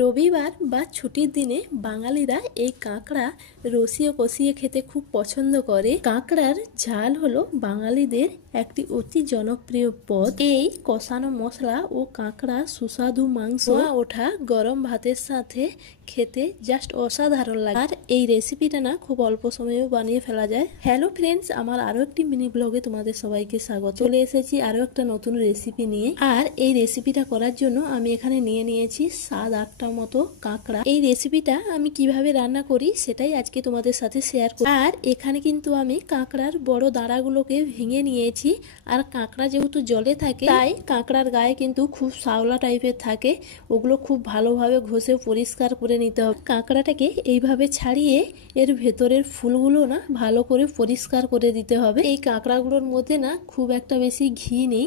রবিবার বা ছুটির দিনে বাঙালিরা এই কাঁকড়া রসিয়ে কষিয়ে খেতে খুব পছন্দ করে। কাঁকড়ার ঝাল হলো বাঙালিদের একটি অতি জনপ্রিয় পদ। এই কষানো মশলা ও কাঁকড়া সুস্বাদু মাংস ওঠা গরম ভাতের সাথে খেতে জাস্ট অসাধারণ লাগে। আর এই রেসিপিটা না খুব অল্প সময়েও বানিয়ে ফেলা যায়। হ্যালো ফ্রেন্ডস, আমার আরো একটি মিনি ব্লগে তোমাদের সবাইকে স্বাগত। চলে এসেছি আরো একটা নতুন রেসিপি নিয়ে। আর এই রেসিপিটা করার জন্য আমি এখানে নিয়ে নিয়েছি 7-8টা মতো কাঁকড়া। এই রেসিপিটা আমি কিভাবে রান্না করি সেটাই আজকে তোমাদের সাথে শেয়ার করি। আর এখানে কিন্তু আমি কাঁকড়ার বড় দাঁড়াগুলোকে ভেঙে নিয়েছি। আর কাঁকড়া যেহেতু জলে থাকে তাই কাঁকড়ার গায়ে কিন্তু খুব শ্যাওলা টাইপের থাকে, ওগুলো খুব ভালোভাবে ঘষে পরিষ্কার করে নিতে হবে। কাঁকড়াটাকে এইভাবে ছাড়িয়ে এর ভেতরের ফুলগুলো না ভালো করে পরিষ্কার করে দিতে হবে। এই কাঁকড়াগুলোর মধ্যে না খুব একটা বেশি ঘি নেই,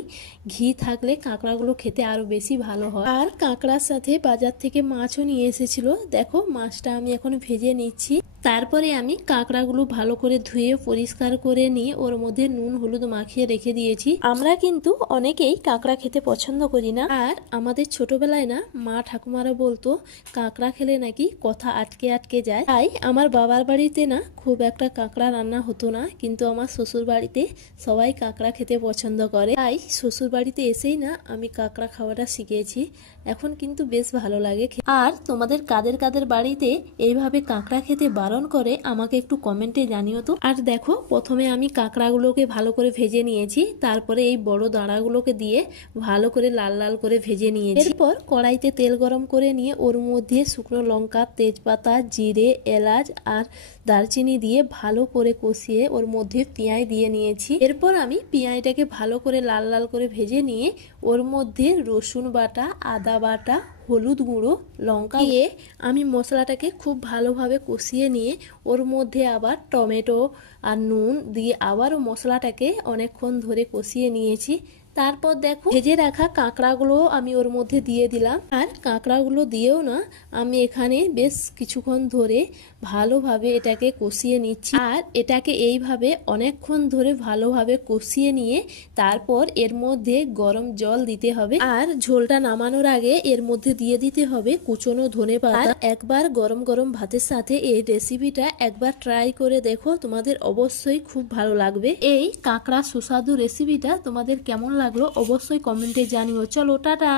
ঘি থাকলে কাঁকড়াগুলো খেতে আরো বেশি ভালো হয়। আর কাঁকড়ার সাথে বাজার থেকে মাছও নিয়ে এসেছিল। দেখো মাছটা আমি এখন ভেজে নিচ্ছি। তারপরে আমি কাঁকড়াগুলো ভালো করে ধুয়ে পরিষ্কার করে নিয়ে ওর মধ্যে নুন হলুদ মাখিয়ে রেখে দিয়েছি। আমরা কিন্তু অনেকেই কাঁকড়া খেতে পছন্দ করি না। আর আমাদের ছোটবেলায় না মা ঠাকুমারা বলতো কাঁকড়া খেলে নাকি কথা আটকে আটকে যায়। তাই আমার বাবার বাড়িতে না খুব একটা কাঁকড়া রান্না হতো না, কিন্তু আমার শ্বশুর বাড়িতে সবাই কাঁকড়া খেতে পছন্দ করে। তাই শ্বশুর বাড়িতে এসেই না আমি কাঁকড়া খাওয়াটা শিখেছি। এখন কিন্তু বেশ ভালো লাগে। আর তোমাদের কাদের কাদের বাড়িতে এইভাবে কাঁকড়া খেতে বারণ করে আমাকে একটু কমেন্টে জানিও তো। আর দেখো প্রথমে আমি কাঁকড়াগুলোকে ভালো করে ভেজে নিয়েছি, তারপরে এই বড় দাঁড়াগুলোকে দিয়ে ভালো করে লাল লাল করে ভেজে নিয়েছি। এরপর কড়াইতে তেল গরম করে নিয়ে ওর মধ্যে শুকনো লঙ্কা, তেজপাতা, জিরে, এলাচ আর দারচিনি দিয়ে ভালো করে কষিয়ে ওর মধ্যে পেঁয়াজ দিয়ে নিয়েছি। এরপর আমি পেঁয়াজটাকে ভালো করে লাল লাল করে ভেজে নিয়ে ওর মধ্যে রসুন বাটা, আদা বাটা, হলুদ গুঁড়ো, লঙ্কা দিয়ে আমি মশলাটাকে খুব ভালোভাবে কষিয়ে নিয়ে ওর মধ্যে আবার টমেটো আর নুন দিয়ে আবারও মশলাটাকে অনেকক্ষণ ধরে কষিয়ে নিয়েছি। তারপর দেখো ভেজে রাখা কাঁকড়াগুলো আমি ওর মধ্যে দিয়ে দিলাম। আর কাঁকড়াগুলো দিয়েও না আমি এখানে বেশ কিছুক্ষণ ধরে ভালোভাবে এটাকে কষিয়ে নিচ্ছি। আর এটাকে এইভাবে অনেকক্ষণ ধরে ভালোভাবে কষিয়ে নিয়ে তারপর এর মধ্যে গরম জল দিতে হবে। আর ঝোলটা নামানোর আগে এর মধ্যে দিয়ে দিতে হবে কুচনো ধনেপাতা। একবার গরম গরম ভাতের সাথে এই রেসিপিটা একবার ট্রাই করে দেখো, তোমাদের অবশ্যই খুব ভালো লাগবে। এই কাঁকড়া সুস্বাদু রেসিপিটা তোমাদের কেমন লাগলো অবশ্যই কমেন্টে জানিও। চলো টাটা।